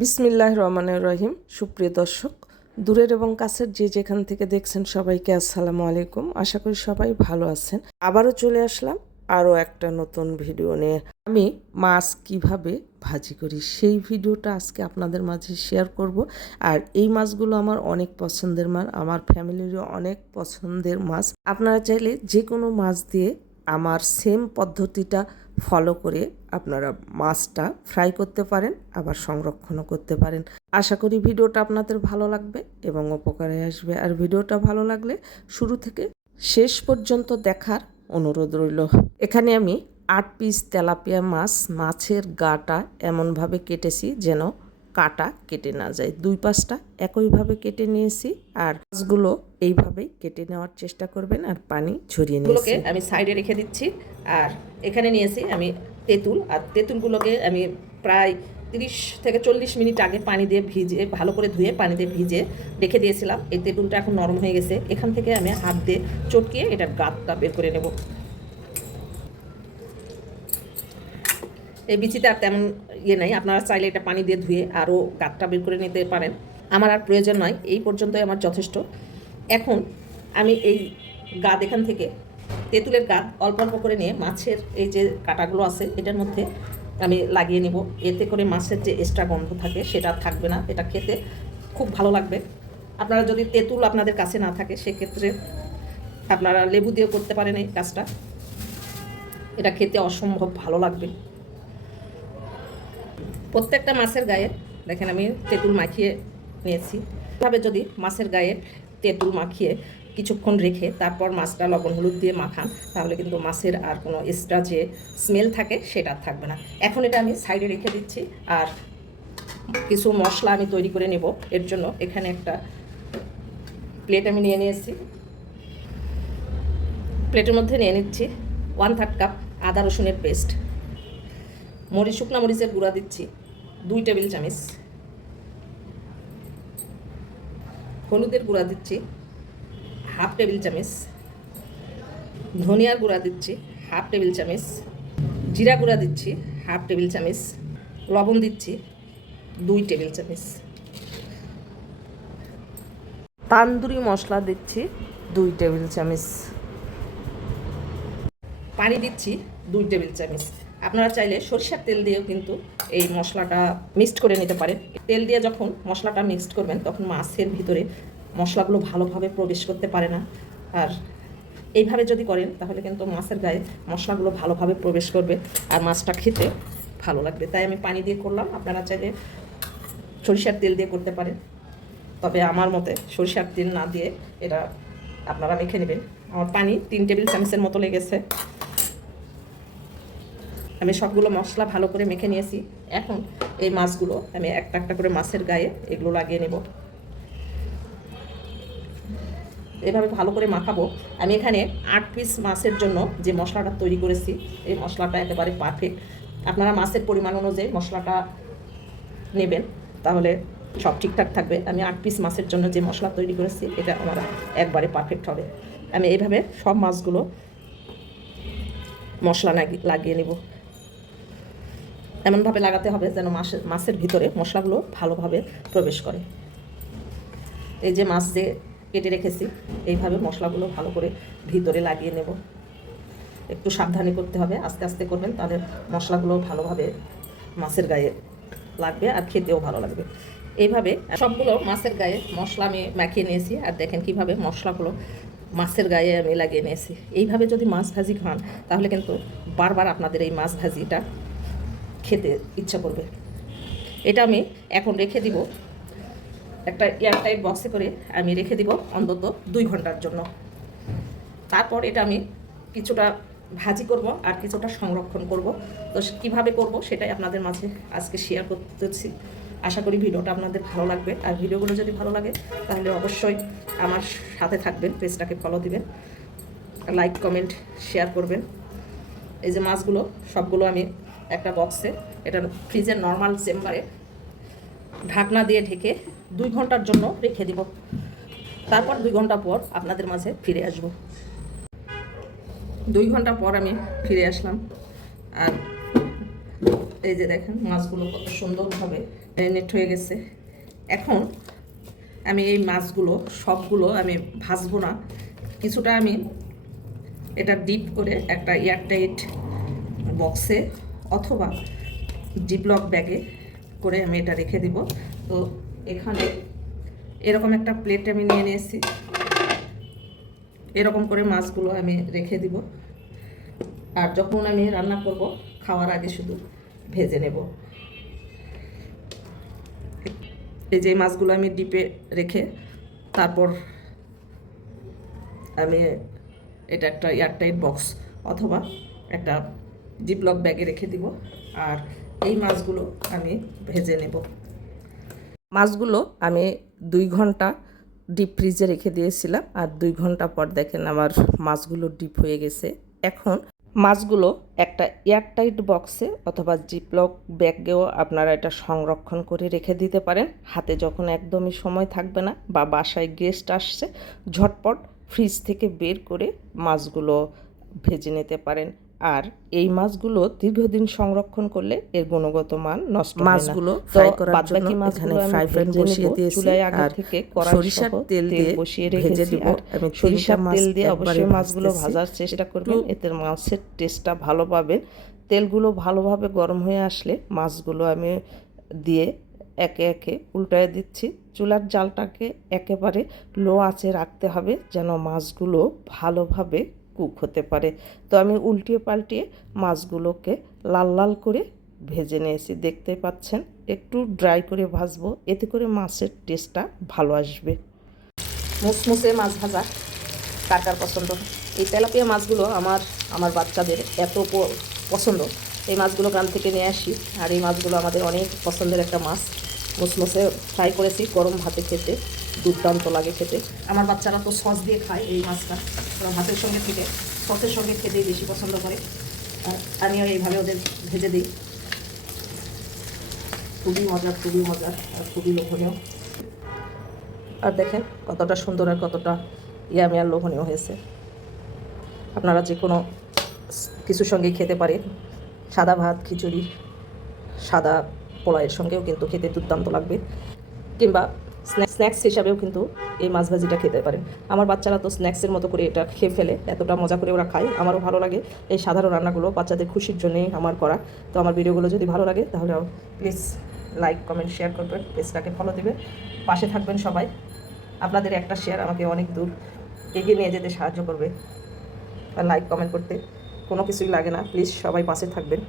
বিসমিল্লাহ রহমানের রহিম। সুপ্রিয় দর্শক, দূরের এবং কাছের যে যেখান থেকে দেখছেন সবাইকে আসসালামু আলাইকুম। আশা করি সবাই ভালো আছেন। আবারও চলে আসলাম আরও একটা নতুন ভিডিও নিয়ে। আমি মাছ কীভাবে ভাজি করি সেই ভিডিওটা আজকে আপনাদের মাঝে শেয়ার করব। আর এই মাছগুলো আমার অনেক পছন্দের মাছ, আমার ফ্যামিলিরও অনেক পছন্দের মাছ। আপনারা চাইলে যে কোনো মাছ দিয়ে আমার সেম পদ্ধতিটা ফলো করে আপনারা মাছটা ফ্রাই করতে পারেন, আবার সংরক্ষণও করতে পারেন। আশা করি ভিডিওটা আপনাদের ভালো লাগবে এবং উপকারে আসবে। আর ভিডিওটা ভালো লাগলে শুরু থেকে শেষ পর্যন্ত দেখার অনুরোধ রইল। এখানে আমি আট পিস তেলাপিয়া মাছ, মাছের গাটা এমনভাবে কেটেছি যেন কাটা কেটে না যায়। দুই পাশটা একইভাবে কেটে নিয়েছি আর মাছগুলো এইভাবেই কেটে নেওয়ার চেষ্টা করবেন আর পানি গুলোকে নিয়েছি। আমি সাইডে রেখে দিচ্ছি আর এখানে নিয়েছি আমি তেঁতুল আর তেঁতুলগুলোকে আমি প্রায় তিরিশ থেকে চল্লিশ মিনিট আগে পানি দিয়ে ভিজে ভালো করে ধুয়ে পানি দিয়ে ভিজে রেখে দিয়েছিলাম। এই তেঁতুলটা এখন নরম হয়ে গেছে। এখান থেকে আমি হাত দিয়ে চটকিয়ে এটার গাতটা বের করে নেব। এই বিচিতে আর তেমন ইয়ে নাই। আপনারা চাইলে এটা পানি দিয়ে ধুয়ে আরও গাতটা বের করে নিতে পারেন। আমার আর প্রয়োজন নয়, এই পর্যন্তই আমার যথেষ্ট। এখন আমি এই গাদ এখান থেকে, তেঁতুলের গাদ অল্প অল্প করে নিয়ে মাছের এই যে কাটাগুলো আছে, এটার মধ্যে আমি লাগিয়ে নিব। এতে করে মাছের যে এক্সট্রা গন্ধ থাকে, সেটা থাকবে না। এটা খেতে খুব ভালো লাগবে। আপনারা যদি তেঁতুল আপনাদের কাছে না থাকে, সেক্ষেত্রে আপনারা লেবু দিয়ে করতে পারেন এই কাজটা। এটা খেতে অসম্ভব ভালো লাগবে। প্রত্যেকটা মাছের গায়ে, দেখেন আমি তেঁতুল মাখিয়ে নিয়েছি। এভাবে যদি মাছের গায়ে তেঁতুল মাখিয়ে কিছুক্ষণ রেখে তারপর মাছটা লবণ হলুদ দিয়ে মাখান, তাহলে কিন্তু মাছের আর কোনো এক্সট্রা যে স্মেল থাকে সেটা থাকবে না। এখন এটা আমি সাইডে রেখে দিচ্ছি আর কিছু মশলা আমি তৈরি করে নেব। এর জন্য এখানে একটা প্লেট আমি নিয়ে নিয়েছি। প্লেটের মধ্যে নিয়ে নিচ্ছি ওয়ান থার্ড কাপ আদা রসুনের পেস্ট মরিচ, শুকনা মরিচের গুঁড়া দিচ্ছি। দুই টেবিল চামচ। হলুদের গুঁড়া দিচ্ছি, হাফ টেবিল চামচ। ধনিয়ার গুঁড়া দিচ্ছি, হাফ টেবিল চামচ। জিরা গুঁড়া দিচ্ছি, হাফ টেবিল চামচ। লবণ দিচ্ছি, দুই টেবিল চামচ। তান্দুরি মশলা দিচ্ছি, দুই টেবিল চামচ। পানি দিচ্ছি, দুই টেবিল চামচ। আপনারা চাইলে সরিষার তেল দিয়েও কিন্তু এই মশলাটা মিক্সড করে নিতে পারেন। তেল দিয়ে যখন মশলাটা মিক্সড করবেন, তখন মাছের ভিতরে মশলাগুলো ভালোভাবে প্রবেশ করতে পারে না। আর এইভাবে যদি করেন, তাহলে কিন্তু মাছের গায়ে মশলাগুলো ভালোভাবে প্রবেশ করবে আর মাছটা খেতে ভালো লাগবে। তাই আমি পানি দিয়ে করলাম। আপনারা চাইলে সরিষার তেল দিয়ে করতে পারেন। তবে আমার মতে সরিষার তেল না দিয়ে এটা আপনারা মেখে নেবেন। আমার পানি তিন টেবিল চামচের মতো লেগেছে। আমি সবগুলো মশলা ভালো করে মেখে নিয়েছি। এখন এই মাছগুলো আমি একটা একটা করে মাছের গায়ে এগুলো লাগিয়ে নেব। এভাবে ভালো করে মাখাবো। আমি এখানে আট পিস মাছের জন্য যে মশলাটা তৈরি করেছি, এই মশলাটা একেবারে পারফেক্ট আপনারা মাছের পরিমাণ অনুযায়ী মশলাটা নেবেন, তাহলে সব ঠিকঠাক থাকবে। আমি আট পিস মাছের জন্য যে মশলা তৈরি করেছি, এটা আমার একবারে পারফেক্ট হবে। আমি এইভাবে সব মাছগুলো মশলা লাগি- লাগিয়ে নেব। এমনভাবে লাগাতে হবে যেন মাছের মাছের ভিতরে মশলাগুলো ভালোভাবে প্রবেশ করে। এই যে মাছ যে কেটে রেখেছি, এইভাবে মশলাগুলো ভালো করে ভিতরে লাগিয়ে নেব। একটু সাবধানে করতে হবে, আস্তে আস্তে করবেন, তাহলে মশলাগুলো ভালোভাবে মাছের গায়ে লাগবে আর খেতেও ভালো লাগবে। এইভাবে সবগুলো মাছের গায়ে মশলা আমি মাখিয়ে নিয়েছি, আর দেখেন কীভাবে মশলাগুলো মাছের গায়ে আমি লাগিয়ে নিয়েছি। এইভাবে যদি মাছ ভাজি খান, তাহলে কিন্তু বারবার আপনাদের এই মাছ ভাজিটা খেতে ইচ্ছা করবে। এটা আমি এখন রেখে দিব। একটা এয়ারটাইট বক্সে করে আমি রেখে দিব অন্তত দুই ঘণ্টার জন্য। তারপর এটা আমি কিছুটা ভাজি করব আর কিছুটা সংরক্ষণ করব। তো কীভাবে করব সেটাই আপনাদের মাঝে আজকে শেয়ার করতেছি। আশা করি ভিডিওটা আপনাদের ভালো লাগবে। আর ভিডিওগুলো যদি ভালো লাগে, তাহলে অবশ্যই আমার সাথে থাকবেন, পেজটাকে ফলো দিবেন লাইক কমেন্ট শেয়ার করবেন। এই যে মাছগুলো, সবগুলো আমি একটা বক্সে এটা ফ্রিজের নর্মাল চেম্বারে ঢাকনা দিয়ে ঢেকে দুই ঘণ্টার জন্য রেখে দিব। তারপর দুই ঘণ্টা পর আপনাদের মাঝে ফিরে আসব। দুই ঘণ্টা পর আমি ফিরে আসলাম। আর এই যে দেখেন, মাছগুলো কত সুন্দরভাবে ম্যারিনেট হয়ে গেছে। এখন আমি এই মাছগুলো, সবগুলো আমি ভাজবো না। কিছুটা আমি এটা ডিপ করে একটা এয়ারটাইট বক্সে অথবা জিপলক ব্যাগে করে আমি এটা রেখে দিব। তো এখানে এরকম একটা প্লেট আমি নিয়ে নিয়েছি। এরকম করে মাছগুলো আমি রেখে দিব। আর যখন আমি রান্না করব, খাওয়ার আগে শুধু ভেজে নেব। এই যে মাছগুলো আমি ডিপে রেখে তারপর আমি এটা একটা এয়ারটাইট বক্স অথবা একটা জিপলক ব্যাগে রেখে দিব। আর এই মাছগুলো আমি ভেজে নেব। মাছগুলো আমি দুই ঘণ্টা ডিপ ফ্রিজে রেখে দিয়েছিলাম। আর দুই ঘণ্টা পর দেখেন আমার মাছগুলো ডিপ হয়ে গেছে। এখন মাছগুলো একটা এয়ারটাইট বক্সে অথবা জিপলক ব্যাগেও আপনারা এটা সংরক্ষণ করে রেখে দিতে পারেন। হাতে যখন একদমই সময় থাকবে না বা বাসায় গেস্ট আসছে, ঝটপট ফ্রিজ থেকে বের করে মাছগুলো ভেজে নিতে পারেন। আর এই মাছগুলো দীর্ঘদিন সংরক্ষণ করলে এর গুণগত মান নষ্ট মাছগুলো ফ্রাই করার জন্য এখানে ফ্রাই প্যান বসিয়ে দিয়েছি চুলায় আগে থেকে সরিষার তেল দিয়ে বসিয়ে রেখেছি দিব। আর আমি সরিষার তেল দিয়ে অবশ্যই মাছগুলো ভাজার চেষ্টা করবেন। এতে মাছের টেস্টটা ভালো পাবেন। তেলগুলো ভালোভাবে গরম হয়ে আসলে মাছগুলো আমি দিয়ে একে একে উল্টায় দিচ্ছি। চুলার জালটাকে একেবারে লো আঁচে রাখতে হবে যেন মাছগুলো ভালোভাবে কুক হতে পারে। তো আমি উল্টিয়ে পাল্টিয়ে মাছগুলোকে লাল লাল করে ভেজে নিয়েছি, দেখতে পাচ্ছেন? একটু ড্রাই করে ভাজবো, এতে করে মাছের টেস্টটা ভালো আসবে। মুসমুসে মাছ ভাজা, কার কার পছন্দ? এই তেলাপিয়া মাছগুলো আমার আমার বাচ্চাদের এত পছন্দ। এই মাছগুলো গ্রাম থেকে নিয়ে আসি, আর এই মাছগুলো আমাদের অনেক পছন্দের একটা মাছ। মুসমুসে ফ্রাই করেছি গরম ভাতে খেতে। দুর্দান্ত লাগে খেতে। আমার বাচ্চারা তো সস দিয়ে খায় এই মাছটা। ওরা ভাতের সঙ্গে থেকে সসের সঙ্গে খেতেই বেশি পছন্দ করে। আর আমিও এইভাবে ওদের ভেজে দিই। খুবই মজার খুবই মজার আর খুবই লোভনীয়। আর দেখেন কতটা সুন্দর আর কতটা ইয়ামি আর লোভনীয় হয়েছে। আপনারা যে কোনো কিছুর সঙ্গেই খেতে পারেন। সাদা ভাত খিচুড়ি সাদা পোলাইয়ের সঙ্গেও কিন্তু খেতে দুর্দান্ত লাগবে। কিংবা স্ন্যাক্স হিসাবেও কিন্তু এই মাছ ভাজিটা খেতে পারেন আমার বাচ্চারা তো স্ন্যাক্সের মতো করে এটা খেয়ে ফেলে, এতটা মজা করে ওরা খায়, আমারও ভালো লাগে এই সাধারণ রান্নাগুলো বাচ্চাদের খুশির জন্যই আমার করা। তো আমার ভিডিওগুলো যদি ভালো লাগে তাহলে প্লিজ লাইক কমেন্ট শেয়ার করবেন, পেজটাকে ফলো দিবেন। পাশে থাকবেন সবাই। আপনাদের একটা শেয়ার আমাকে অনেক দূর এগিয়ে নিয়ে যেতে সাহায্য করবে। আর লাইক কমেন্ট করতে কোনো কিছুই লাগে না। প্লিজ সবাই পাশে থাকবেন।